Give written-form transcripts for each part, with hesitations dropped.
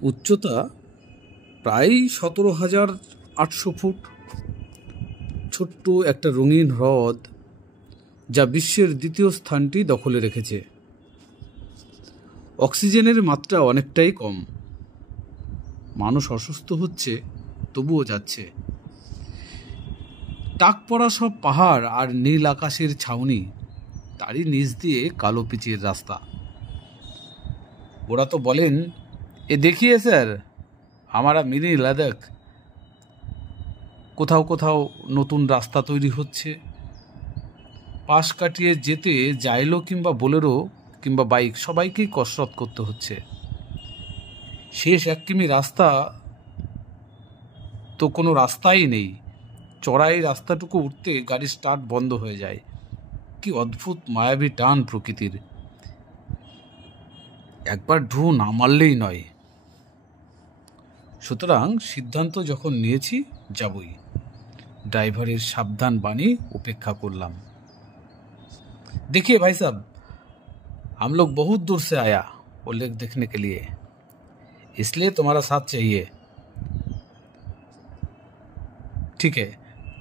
উচ্চতা প্রায় 17,800 ফুট। ছোট্ট একটা রঙিন হ্রদ যা বিশ্বের দ্বিতীয় স্থানটি দখলে রেখেছে। অক্সিজেনের মাত্রা অনেকটাই কম। মানুষ অসুস্থ হচ্ছে, তবুও যাচ্ছে। টাক পড়া সব পাহাড় আর নীল আকাশের ছাউনি, তারই নিচ দিয়ে কালো পিচের রাস্তা। ওরা তো বলেন, এ দেখিয়ে স্যার আমারা মিনি লাদাখ। কোথাও কোথাও নতুন রাস্তা তৈরি হচ্ছে। পাশ কাটিয়ে যেতে জাইলো কিংবা বোলেরো কিংবা বাইক সবাইকেই কসরত করতে হচ্ছে। শেষ 1 কিমি রাস্তা তো কোনো রাস্তাই নেই। চড়াই রাস্তাটুকু উঠতে গাড়ির স্টার্ট বন্ধ হয়ে যায়। কি অদ্ভুত মায়াবী টান প্রকৃতির। একবার ঢু না মারলেই নয়। সুতরাং সিদ্ধান্ত যখন নিয়েছি, যাবই। ড্রাইভারের সাবধান বাণী উপেক্ষা করলাম। देखिए भाई साहब, हम लोग बहुत दूर से आया वो लेक देखने के लिए, इसलिए तुम्हारा साथ चाहिए। ठीक है,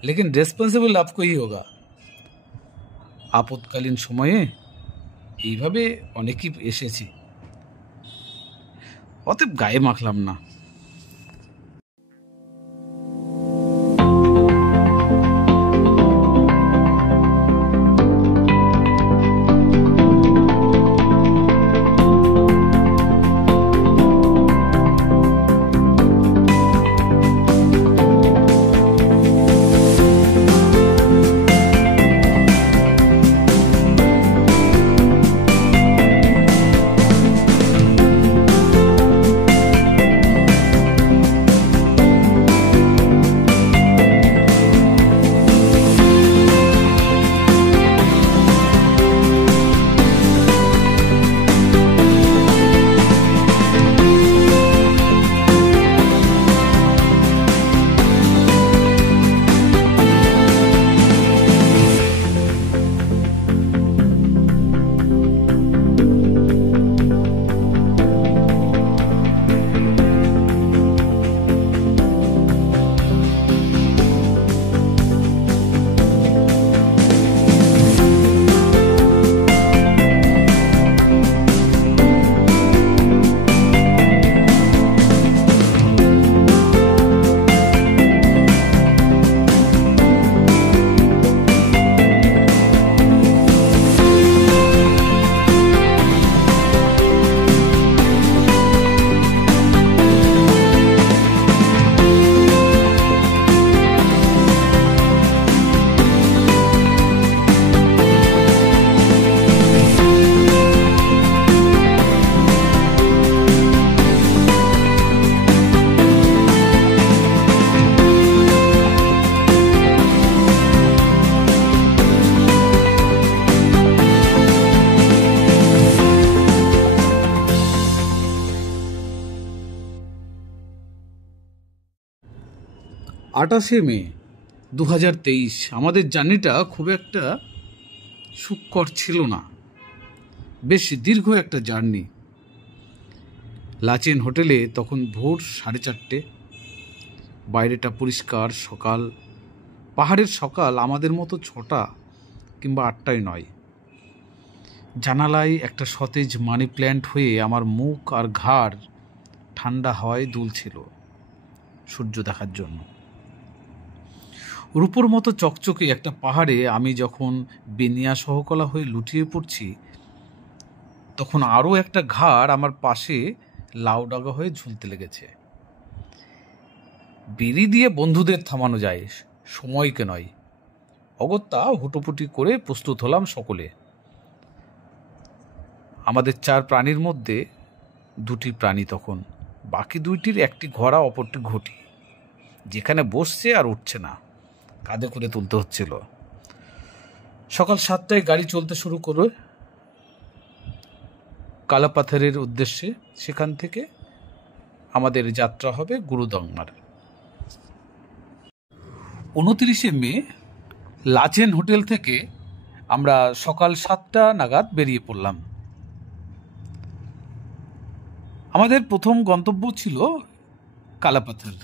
लेकिन रेस्पॉन्सिबल आपको ही होगा। আপদকালীন সময়ে এইভাবে অনেকেই এসেছি, অতএব গায়ে মাখলাম না। আটাশে মে 2023। আমাদের জার্নিটা খুব একটা সুখকর ছিল না। বেশ দীর্ঘ একটা জার্নি। লাচেন হোটেলে তখন ভোর 4:30। বাইরেটা পরিষ্কার সকাল। পাহাড়ের সকাল আমাদের মতো 6টা কিংবা 8টায় নয়। জানালায় একটা সতেজ মানি প্ল্যান্ট হয়ে আমার মুখ আর ঘাড় ঠান্ডা হাওয়ায় দুলছিল সূর্য দেখার জন্য। রূপোর মতো চকচকে একটা পাহাড়ে আমি যখন বেনিয়া সহকলা হয়ে লুটিয়ে পড়ছি, তখন আরও একটা ঘাড় আমার পাশে লাউডাগা হয়ে ঝুলতে লেগেছে। বিড়ি দিয়ে বন্ধুদের থামানো যায়, সময়কে নয়। অগত্যা হুটোপুটি করে প্রস্তুত হলাম সকলে। আমাদের 4 প্রাণীর মধ্যে 2টি প্রাণী তখন, বাকি 2টির একটি ঘোড়া অপরটি ঘটি, যেখানে বসছে আর উঠছে না, কাঁধে করে তুলতে হচ্ছিল। সকাল 7টায় গাড়ি চলতে শুরু করে কালাপাথরের উদ্দেশ্যে। সেখান থেকে আমাদের যাত্রা হবে গুরুদংমার। 29শে মে লাচেন হোটেল থেকে আমরা সকাল 7টা নাগাদ বেরিয়ে পড়লাম। আমাদের প্রথম গন্তব্য ছিল কালাপাথর।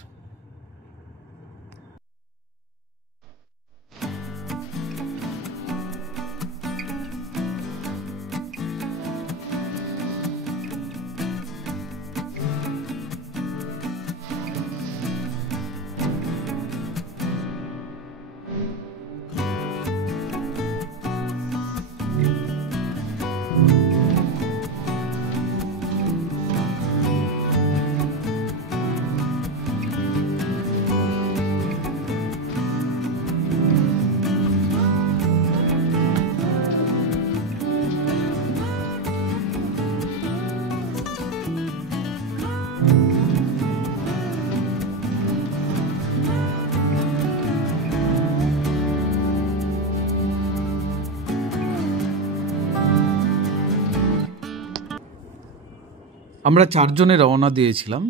আমরা 4 জনে রওনা দিয়েছিলাম,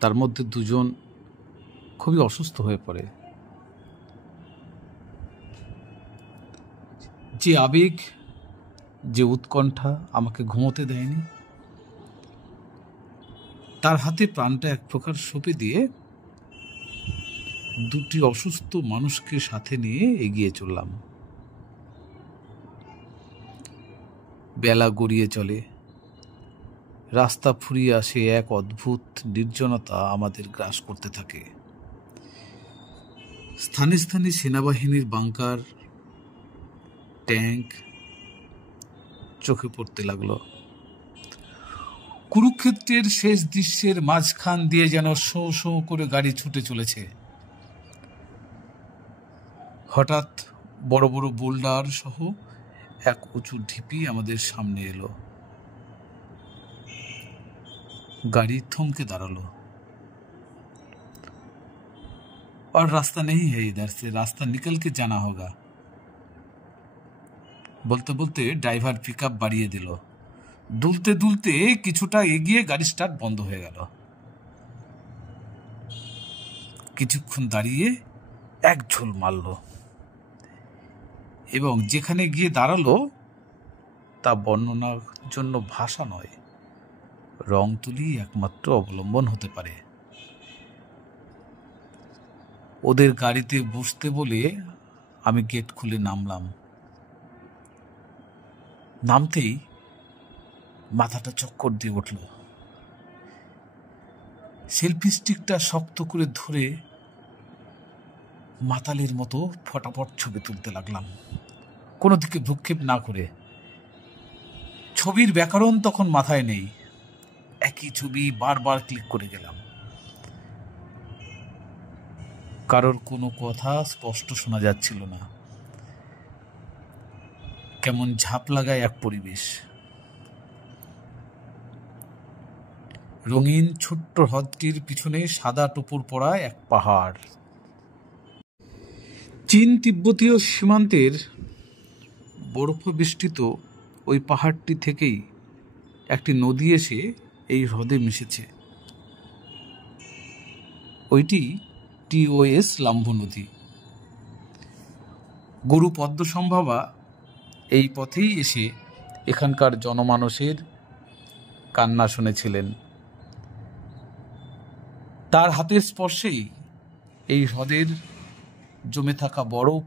তার মধ্যে 2 জন খুবই অসুস্থ হয়ে পড়ে। যে আবেগ, যে উৎকণ্ঠা আমাকে ঘুমোতে দেয়নি, তার হাতে প্রাণটা এক প্রকার সঁপে দিয়ে 2টি অসুস্থ মানুষকে সাথে নিয়ে এগিয়ে চললাম। বেলা গড়িয়ে চলে, রাস্তা ফুরিয়ে আসে, এক অদ্ভুত নির্জনতা আমাদের গ্রাস করতে থাকে। স্থানে স্থানে সেনাবাহিনীর বাংকার, ট্যাঙ্ক চোখে পড়তে লাগলো। কুরুক্ষেত্রের শেষ দৃশ্যের মাঝখান দিয়ে যেন শো শো করে গাড়ি ছুটে চলেছে। হঠাৎ বড় বড় বোল্ডার সহ এক উঁচু ঢিপি আমাদের সামনে এলো। गाड़ी थम के दाঁড়ালো। और रास्ता नहीं है इधर से, रास्ता निकल के जाना होगा। বলতে বলতে ড্রাইভার পিকআপ বাড়িয়ে দিল। দুলতে দুলতে কিছুটা এগিয়ে গাড়ি স্টার্ট বন্ধ হয়ে গেল। কিছুক্ষণ দাঁড়িয়ে এক ঝোল মারল এবং যেখানে গিয়ে দাঁড়ালো তা বর্ণনার জন্য ভাষা নয়, রং তুলি একমাত্র অবলম্বন হতে পারে। ওদের গাড়িতে বসতে বলে আমি গেট খুলে নামলাম। নামতেই মাথাটা চক্কর দিয়ে উঠল। সেলফি স্টিকটা শক্ত করে ধরে মাতালের মতো ফটাফট ছবি তুলতে লাগলাম, কোনো দিকে ভ্রুক্ষেপ না করে। ছবির ব্যাকরণ তখন মাথায় নেই, একই ছবি বারবার ক্লিক করে গেলাম। কারোর কোনো কথা স্পষ্ট শোনা যাচ্ছিল না, কেমন ঝাপ লাগায় এক পরিবেশ। রঙিন ছোট্ট হ্রদটির পিছনে সাদা টোপর পড়া এক পাহাড়। চীন তিব্বতীয় সীমান্তের বরফ বেষ্টিত ওই পাহাড়টি থেকেই একটি নদী এসে এই হ্রদে মিশেছে। ওইটি TOS লাম্বু নদী। গুরু পদ্মসম্ভবা এই পথেই এসে এখানকার জনমানসের কান্না শুনেছিলেন। তার হাতের স্পর্শেই এই হ্রদের জমে থাকা বরফ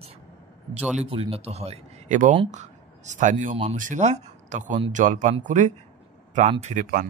জলে পরিণত হয় এবং স্থানীয় মানুষেরা তখন জল পান করে প্রাণ ফিরে পান।